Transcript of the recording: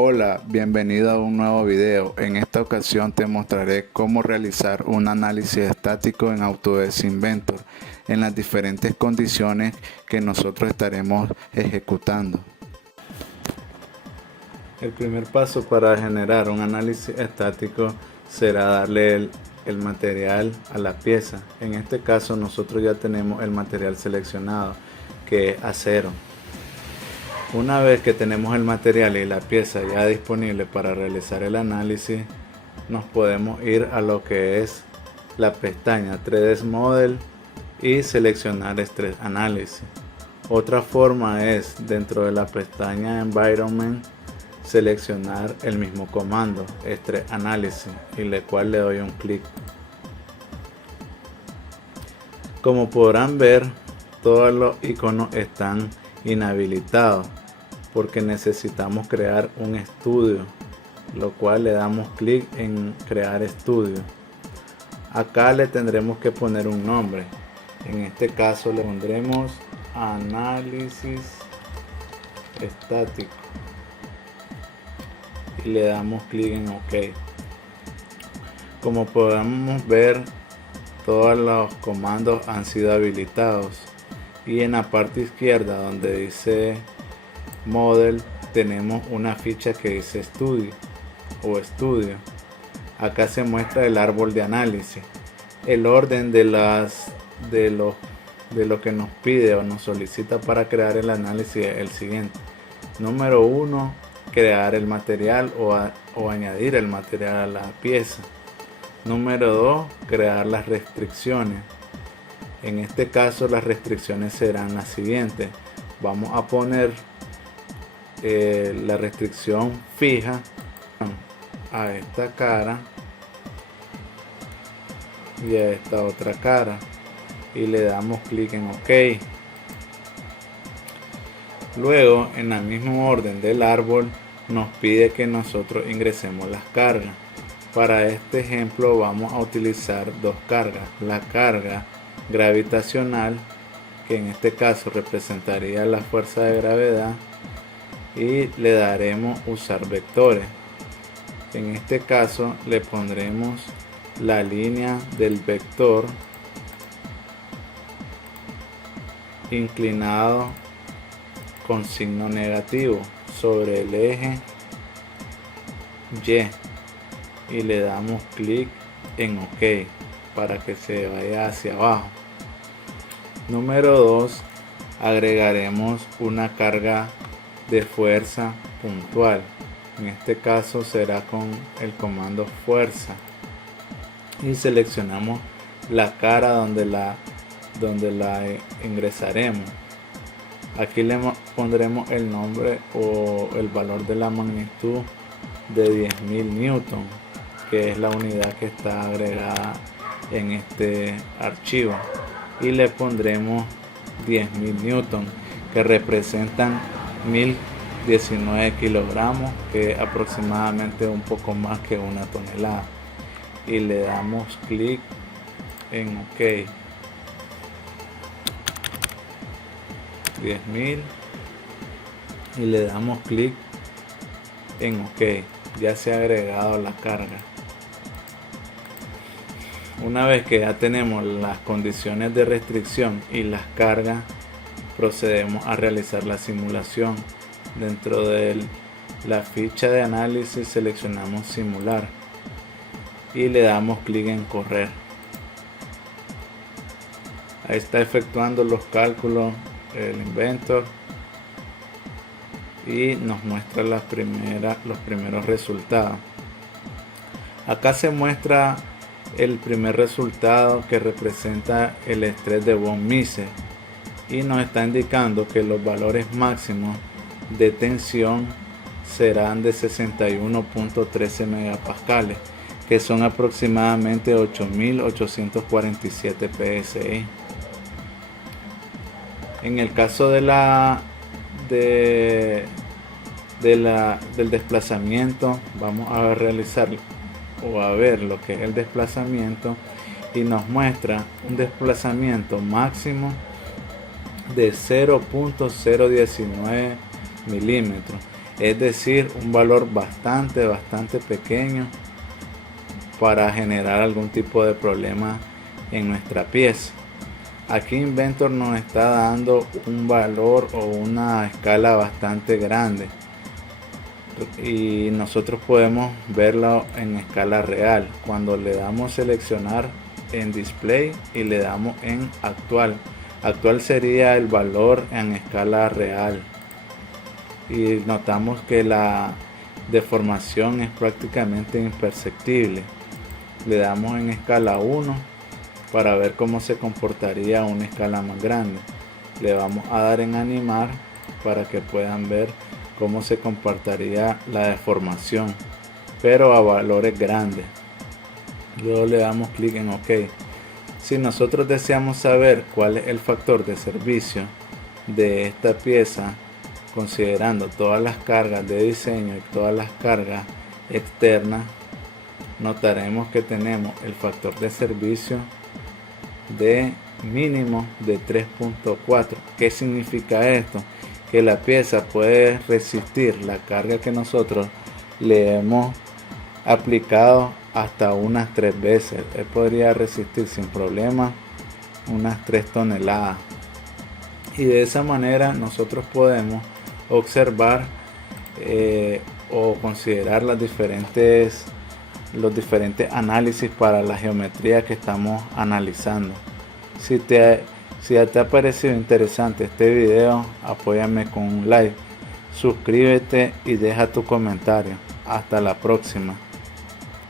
Hola, bienvenido a un nuevo video. En esta ocasión te mostraré cómo realizar un análisis estático en Autodesk Inventor en las diferentes condiciones que nosotros estaremos ejecutando. El primer paso para generar un análisis estático será darle el material a la pieza. En este caso nosotros ya tenemos el material seleccionado, que es acero. Una vez que tenemos el material y la pieza ya disponible para realizar el análisis, nos podemos ir a lo que es la pestaña 3D Model y seleccionar Stress Analysis. Otra forma es dentro de la pestaña Environment seleccionar el mismo comando Stress Analysis, y el cual le doy un clic. Como podrán ver, todos los iconos están inhabilitados porque necesitamos crear un estudio, lo cual le damos clic en crear estudio. Acá le tendremos que poner un nombre. En este caso le pondremos análisis estático y le damos clic en OK. Como podemos ver, todos los comandos han sido habilitados, y en la parte izquierda donde dice Model tenemos una ficha que dice Estudio o Estudio. Acá se muestra el árbol de análisis. El orden de lo que nos pide o nos solicita para crear el análisis es el siguiente. Número 1, crear el material o añadir el material a la pieza. Número 2, crear las restricciones. En este caso las restricciones serán las siguientes. Vamos a poner la restricción fija a esta cara y a esta otra cara, y le damos clic en OK. Luego, en el mismo orden del árbol, nos pide que nosotros ingresemos las cargas. Para este ejemplo vamos a utilizar dos cargas: la carga gravitacional, que en este caso representaría la fuerza de gravedad, y le daremos usar vectores. En este caso le pondremos la línea del vector inclinado con signo negativo sobre el eje Y, y le damos clic en OK para que se vaya hacia abajo. Número 2, agregaremos una carga de fuerza puntual. En este caso será con el comando fuerza, y seleccionamos la cara donde la ingresaremos. Aquí le pondremos el nombre o el valor de la magnitud de 10.000 newton, que es la unidad que está agregada en este archivo, y le pondremos 10.000 newton, que representan 1019 kilogramos, que es aproximadamente un poco más que una tonelada, y le damos clic en OK. 10.000 y le damos clic en OK. Ya se ha agregado la carga. Una vez que ya tenemos las condiciones de restricción y las cargas, procedemos a realizar la simulación. Dentro de la ficha de análisis seleccionamos simular y le damos clic en correr. Ahí está efectuando los cálculos el Inventor y nos muestra los primeros resultados. Acá se muestra el primer resultado, que representa el estrés de von Mises, y nos está indicando que los valores máximos de tensión serán de 61.13 megapascales, que son aproximadamente 8.847 psi. En el caso del desplazamiento, vamos a realizar o a ver lo que es el desplazamiento, y nos muestra un desplazamiento máximo de 0.019 milímetros. es decir, un valor bastante pequeño para generar algún tipo de problema en nuestra pieza. Aquí Inventor nos está dando un valor o una escala bastante grande y nosotros podemos verlo en escala real cuando le damos seleccionar en display y le damos en actual. Actual sería el valor en escala real y notamos que la deformación es prácticamente imperceptible. Le damos en escala 1 para ver cómo se comportaría una escala más grande. Le vamos a dar en animar para que puedan ver cómo se comportaría la deformación, pero a valores grandes. Luego le damos clic en OK. Si nosotros deseamos saber cuál es el factor de servicio de esta pieza, considerando todas las cargas de diseño y todas las cargas externas, notaremos que tenemos el factor de servicio de mínimo de 3.4. ¿Qué significa esto? Que la pieza puede resistir la carga que nosotros le hemos aplicado hasta unas 3 veces. Él podría resistir sin problema unas 3 toneladas. Y de esa manera nosotros podemos observar o considerar los diferentes análisis para la geometría que estamos analizando. Si te ha parecido interesante este video, apóyame con un like, suscríbete y deja tu comentario. Hasta la próxima.